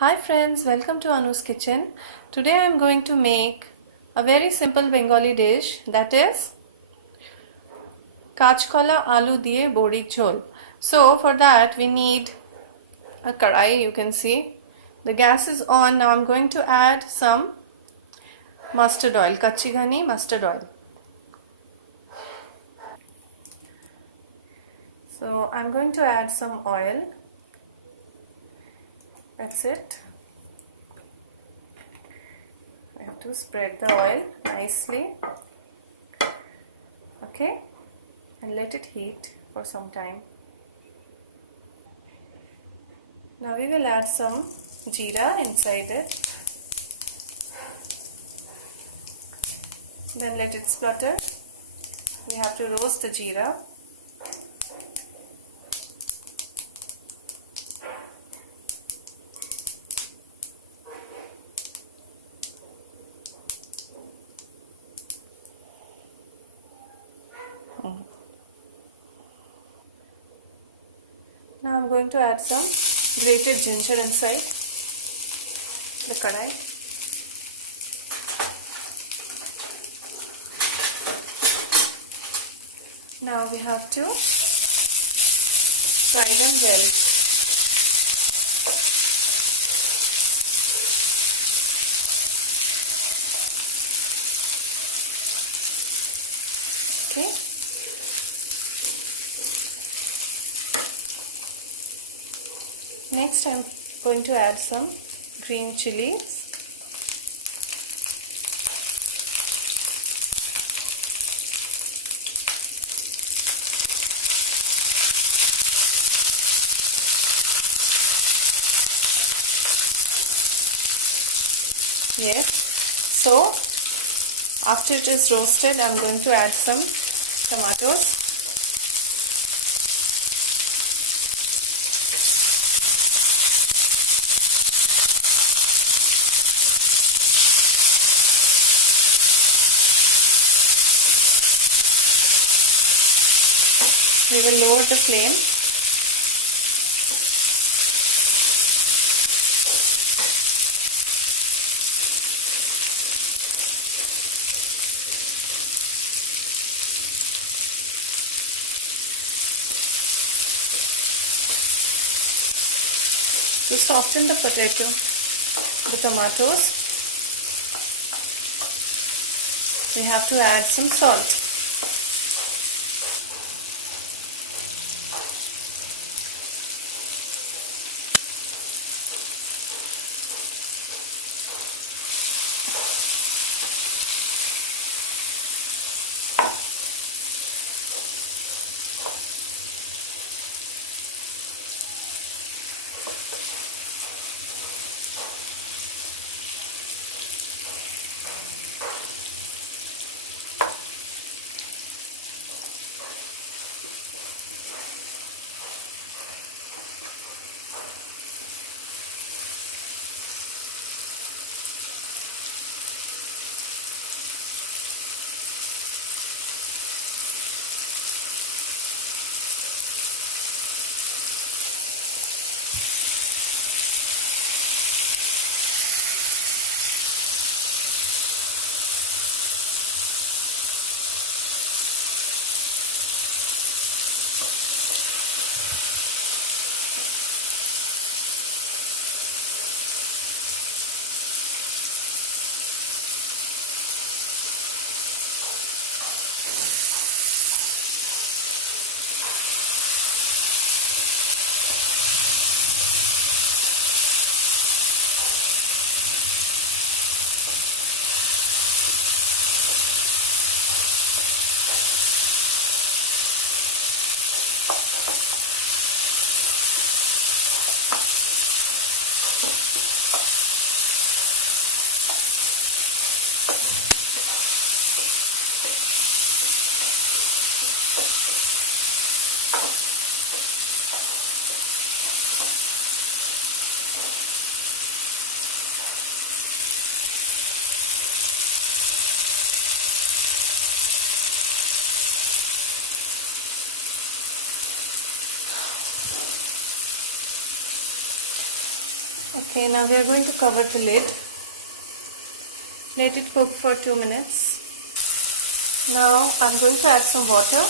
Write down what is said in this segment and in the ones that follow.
Hi friends, welcome to Anu's kitchen. Today I am going to make a very simple Bengali dish, that is Kachkola aloo diye bori jhol. So for that we need a karai, you can see. The gas is on. Now I am going to add some mustard oil, kachi ghani mustard oil. So I am going to add some oil. That's it. I have to spread the oil nicely. Okay, and let it heat for some time. Now we will add some jeera inside it. Then let it splutter. We have to roast the jeera. Now I am going to add some grated ginger inside the kadai. Now we have to fry them well. Okay. Next I am going to add some green chilies. Yes. So after it is roasted, I am going to add some tomatoes. We will lower the flame. To soften the tomatoes, we have to add some salt. Okay, now we are going to cover the lid. Let it cook for 2 minutes. Now I'm going to add some water.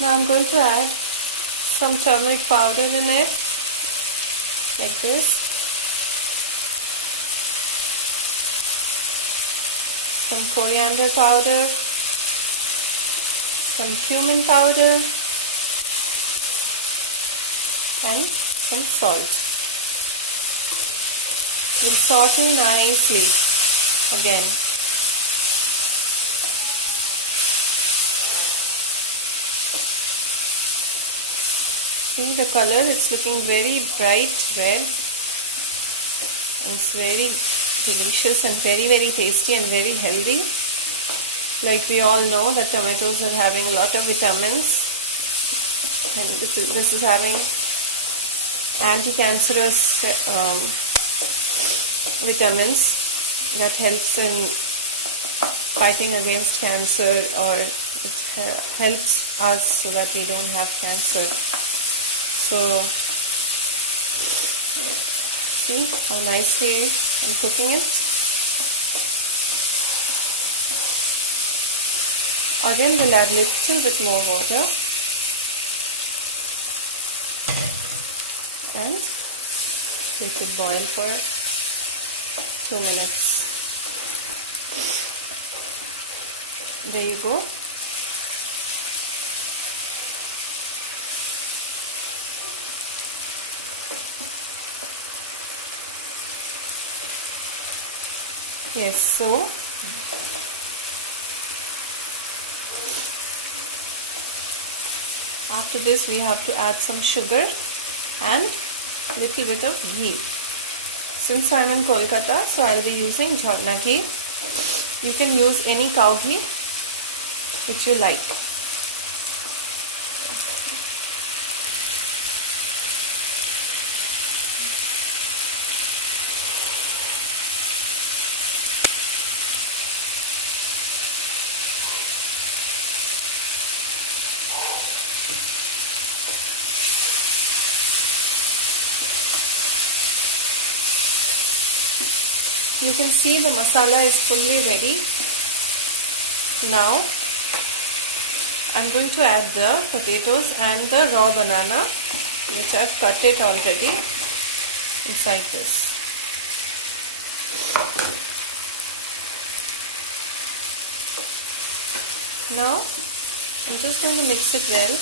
Now I'm going to add some turmeric powder in it, like this. Some coriander powder, some cumin powder, and some salt. We'll saute nicely again. See the color, it's looking very bright red. It's very delicious and very tasty and very healthy. Like we all know that tomatoes are having a lot of vitamins, and this is having anti-cancerous vitamins that helps in fighting against cancer, or it helps us so that we don't have cancer. So, see how nicely I'm cooking it. Again, we'll add a little bit more water and let it boil for 2 minutes. There you go. Yes, so after this we have to add some sugar and little bit of ghee. Since I am in Kolkata, so I will be using Jhol ghee. You can use any cow ghee which you like. You can see the masala is fully ready. Now I'm going to add the potatoes and the raw banana, which I've cut it already, inside this. Now I'm just going to mix it well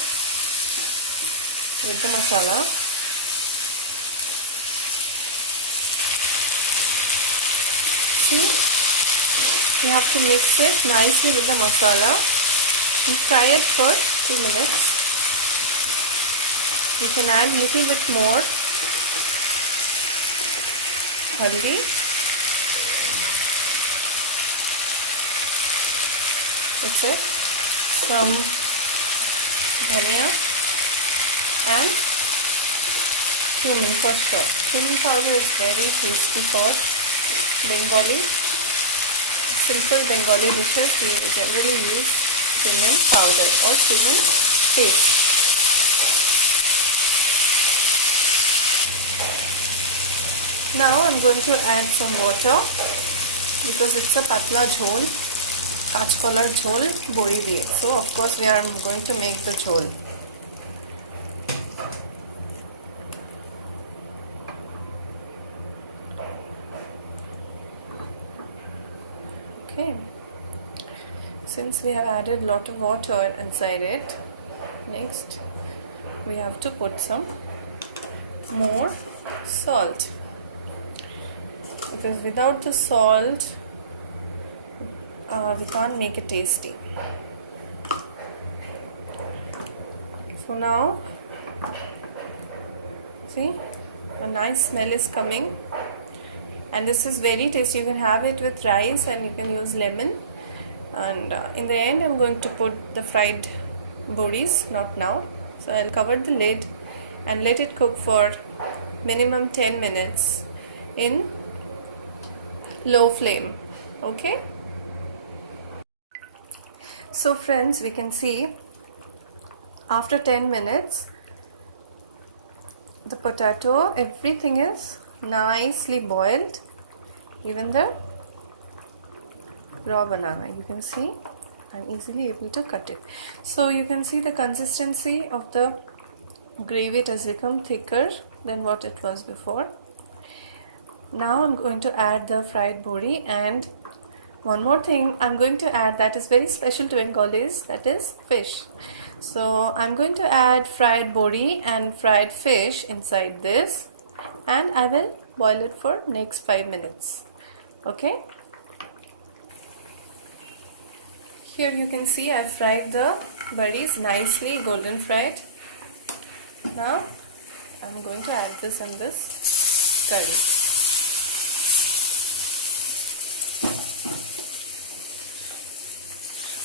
with the masala. You have to mix it nicely with the masala and fry it for 2 minutes. You can add a little bit more haldi, that's it, some dhania and cumin for sure. Cumin powder is very tasty for Bengali. Simple Bengali dishes, we generally use cumin powder or cumin paste. Now I'm going to add some water because it's a patla jhol, kachkolar jhol bori diye. So of course we are going to make the jhol. Okay, since we have added a lot of water inside it, next we have to put some more salt, because without the salt we can't make it tasty. So now see, A nice smell is coming, and this is very tasty. You can have it with rice and you can use lemon. And in the end I'm going to put the fried boris, not now. So I'll cover the lid and let it cook for minimum 10 minutes in low flame. Okay, so friends, we can see after 10 minutes the potato, everything is nicely boiled, even the raw banana. You can see I'm easily able to cut it. So you can see the consistency of the gravy, it has become thicker than what it was before. Now I'm going to add the fried bori, and one more thing I'm going to add that is very special to Bengalis, that is fish. So I'm going to add fried bori and fried fish inside this, and I will boil it for next 5 minutes. Okay, here you can see I fried the baris nicely, golden fried. Now I'm going to add this in this curry.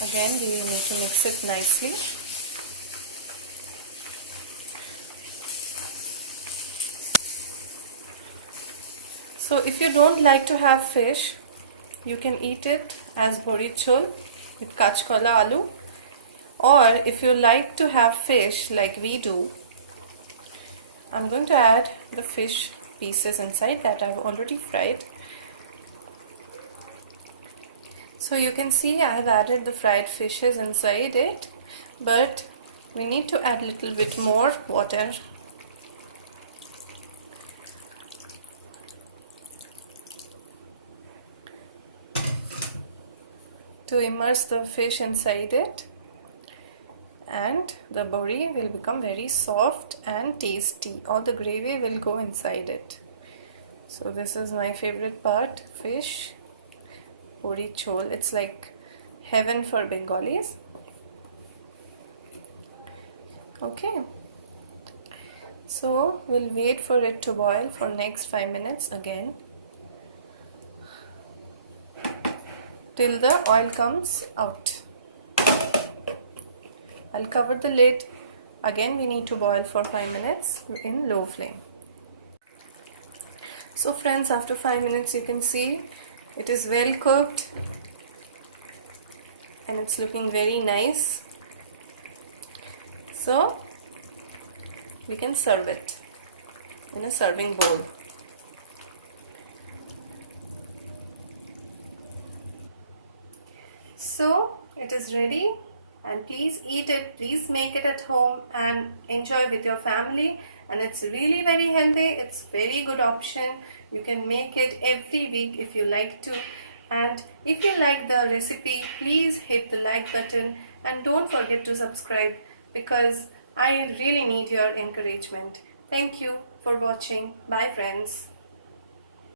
Again we need to mix it nicely. So if you don't like to have fish, you can eat it as bori chhol with kachkola aloo, or if you like to have fish like we do, I'm going to add the fish pieces inside that I've already fried. So you can see I have added the fried fishes inside it, but we need to add a little bit more water. To immerse the fish inside it, and the bori will become very soft and tasty. All the gravy will go inside it. So this is my favorite part, fish bori chhol. It's like heaven for Bengalis. Okay, so we'll wait for it to boil for next 5 minutes again, till the oil comes out. I'll cover the lid. Again we need to boil for 5 minutes in low flame. So friends, after 5 minutes you can see it is well cooked and it's looking very nice. So we can serve it in a serving bowl. So it is ready, and please eat it, please make it at home and enjoy with your family. And it's really very healthy, it's very good option. You can make it every week if you like to. And if you like the recipe, please hit the like button and don't forget to subscribe, because I really need your encouragement. Thank you for watching. Bye friends.